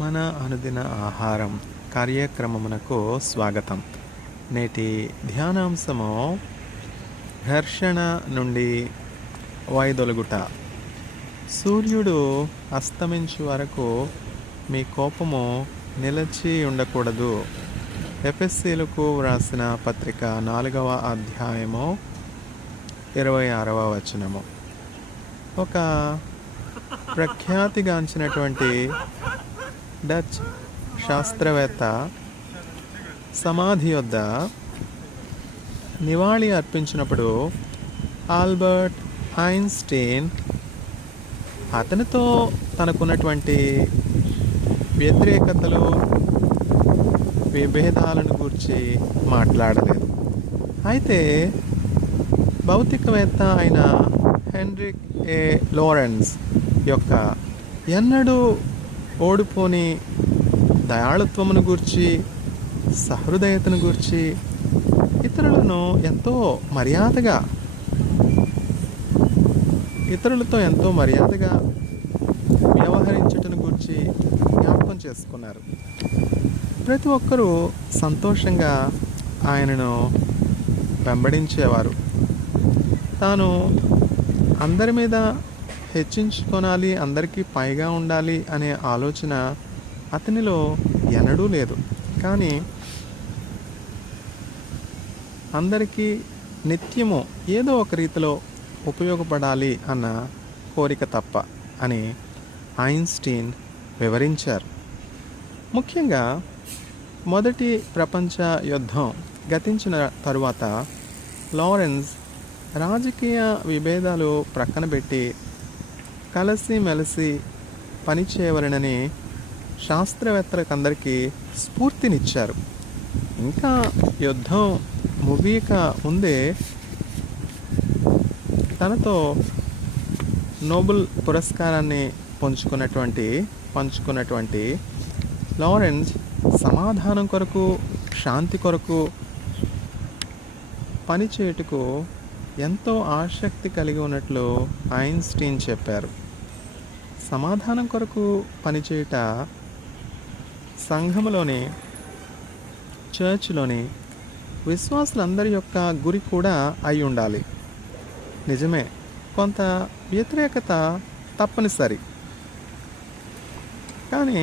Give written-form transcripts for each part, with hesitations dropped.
మన అనుదిన ఆహారం కార్యక్రమమునకు స్వాగతం. నేటి ధ్యానాంశము ఘర్షణ నుండి వైదొలుగుట. సూర్యుడు అస్తమించు వరకు మీ కోపము నిలిచి ఉండకూడదు. ఎఫెసీయులకు వ్రాసిన పత్రిక 4వ అధ్యాయము 26వ వచనము. ఒక ప్రఖ్యాతిగాంచినటువంటి డచ్ శాస్త్రవేత్త సమాధి వద్ద నివాళి అర్పించినప్పుడు ఆల్బర్ట్ ఐన్స్టీన్ అతనితో తనకున్నటువంటి వ్యతిరేకతలు, విభేదాలను గురించి మాట్లాడలేదు. అయితే భౌతికవేత్త అయిన హెన్రిక్ ఏ లోరెన్స్ యొక్క ఎన్నడూ ఓడిపోని దయాళుత్వమును గూర్చి, సహృదయతను గూర్చి, ఇతరులతో ఎంతో మర్యాదగా వ్యవహరించుటను గూర్చి జ్ఞాపకం చేసుకున్నారు. ప్రతి ఒక్కరూ సంతోషంగా ఆయనను వెంబడించేవారు. తాను అందరి మీద హెచ్చించుకోనాలి, అందరికీ పైగా ఉండాలి అనే ఆలోచన అతనిలో ఎన్నడూ లేదు. కానీ అందరికీ నిత్యము ఏదో ఒక రీతిలో ఉపయోగపడాలి అన్న కోరిక తప్ప అని ఐన్స్టీన్ వివరించారు. ముఖ్యంగా మొదటి ప్రపంచ యుద్ధం గతించిన తరువాత లారెన్స్ రాజకీయ విభేదాలు ప్రక్కన పెట్టి కలిసిమెలిసి పనిచేయవలనని శాస్త్రవేత్తలకందరికీ స్ఫూర్తినిచ్చారు. ఇంకా యుద్ధం ముగియక ముందే తనతో నోబెల్ పురస్కారాన్ని పంచుకున్నటువంటి లారెన్స్ సమాధానం కొరకు, శాంతి కొరకు పనిచేయుటకు ఎంతో ఆసక్తి కలిగి ఉన్నట్లు ఐన్స్టీన్ చెప్పారు. సమాధానం కొరకు పనిచేయుట సంఘములోని, చర్చిలోని విశ్వాసులందరి యొక్క గురి కూడా అయి ఉండాలి. నిజమే, కొంత వ్యతిరేకత తప్పనిసరి. కానీ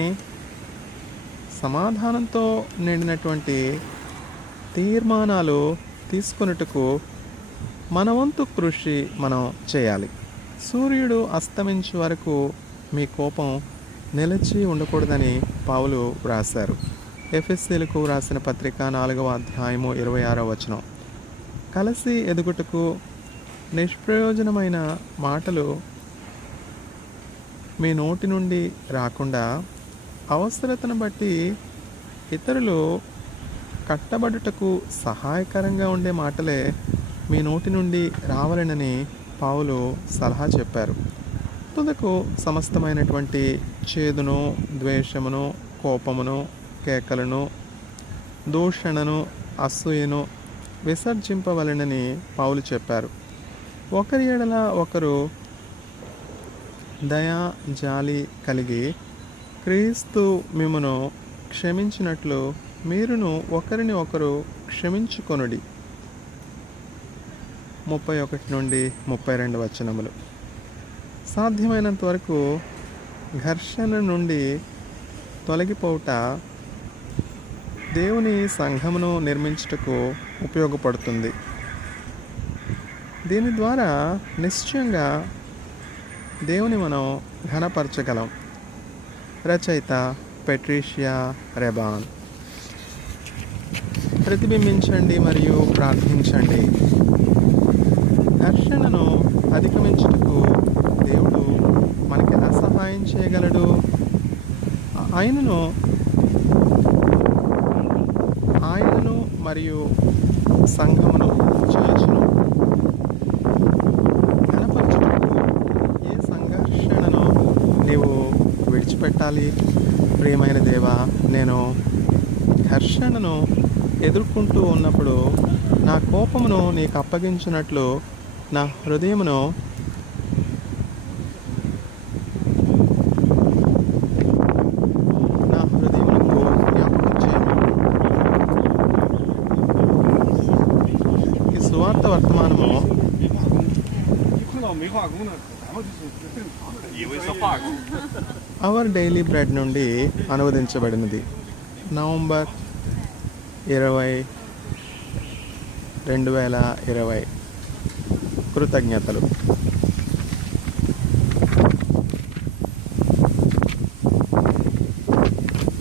సమాధానంతో నిండినటువంటి తీర్మానాలు తీసుకొనుటకు మన వంతు కృషి మనం చేయాలి. సూర్యుడు అస్తమించే వరకు మీ కోపం నిలిచి ఉండకూడదని పౌలు వ్రాశారు. ఎఫెసీయులకు వ్రాసిన పత్రిక 4వ అధ్యాయము 26వ వచనం. కలిసి ఎదుగుటకు నిష్ప్రయోజనమైన మాటలు మీ నోటి నుండి రాకుండా అవసరతను బట్టి ఇతరులు కట్టబడుటకు సహాయకరంగా ఉండే మాటలే మీ నోటి నుండి రావాలనని పౌలు సలహా చెప్పారు. తుదకు సమస్తమైనటువంటి చేదును, ద్వేషమును, కోపమును, కేకలను, దూషణను, అసూయను విసర్జింపవలెనని పౌలు చెప్పారు. ఒకరి ఎడల ఒకరు దయా జాలి కలిగి క్రీస్తు మిమ్మును క్షమించినట్లు మీరును ఒకరిని ఒకరు క్షమించుకొనుడి. 31 నుండి 32 వచనములు. సాధ్యమైనంత వరకు ఘర్షణ నుండి తొలగిపోవుట దేవుని సంఘమును నిర్మించుటకు ఉపయోగపడుతుంది. దీని ద్వారా నిశ్చయంగా దేవుని మనం ఘనపరచగలం. రచయిత పెట్రీషియా రెబాన్. ప్రతిబింబించండి మరియు ప్రార్థించండి. ఘర్షణను అధిగమించుటకు దేవుడు మనకి ఎలా సహాయం చేయగలడు? ఆయనను మరియు సంఘమును, చర్చ్ను ఘనపరచుటకు ఏ సంఘర్షణను నీవు విడిచిపెట్టాలి? ప్రియమైన దేవా, నేను ఘర్షణను ఎదుర్కొంటూ ఉన్నప్పుడు నా కోపమును నీకు అప్పగించినట్లు నా హృదయమును వర్తమానము 碰到没化工的，咱们就是更长的。以为是化工。 అవర్ డైలీ బ్రెడ్ నుండి అనువదించబడినది నవంబర్ 20, 2020. కృతజ్ఞతలు.